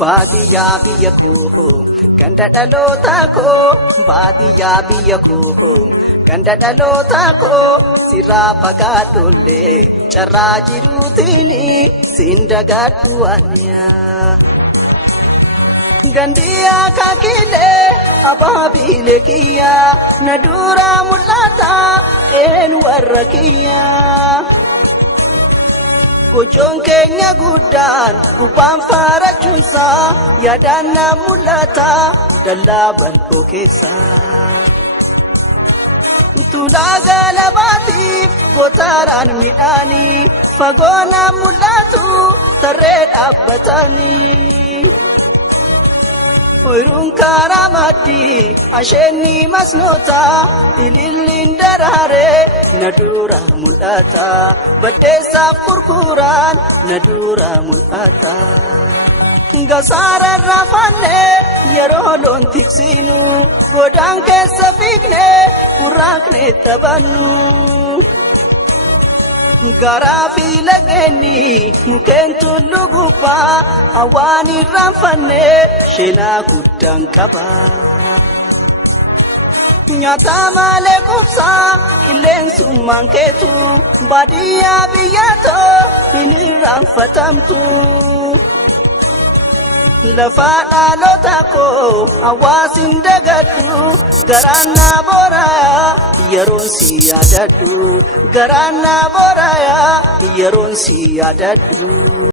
Baadiyaa biyya koo ganda dhalootaa koo baadiyaa biyya koo ganda dhalootaa koo sirraa fagaadhollee carraa jiruutiin siin dagadhu aniyaa. Gandiyaa kakilee abaabilee kiyyaa na dura mul'ata een warra kiyyaa. Gochoon keenya guddaan gubbaan faarachuunsaa yaadaan na mul'ata dallaa bal'oo keessaa. Tulaa galabaatiif gootaraan midhaanii fagoo na mul'atu tarree dhaabbatanii. Oyruun karaa maddii asheenni masnoota ililliin daraaree na dura mul'ata baddeessaaf kurkuraan na dura mul'ata. Gasaara raafannee yeroo loon tiksinu godaan keessa fiignee burraaqnee taphannu. Garaa fi lageenni mukeen tullu gubbaa hawaan irraanfannee sheenaa guddaan qaba. Nyaata malee qubsaa qilleensummaan keetu baadiyyaa biyyatoo hin irraanfatamtu. Lafa dhaloota koo hawaasin dagadhu garaan na booraya yeroon si yaadadhu garaan na booraya yeroon si yaadadhu.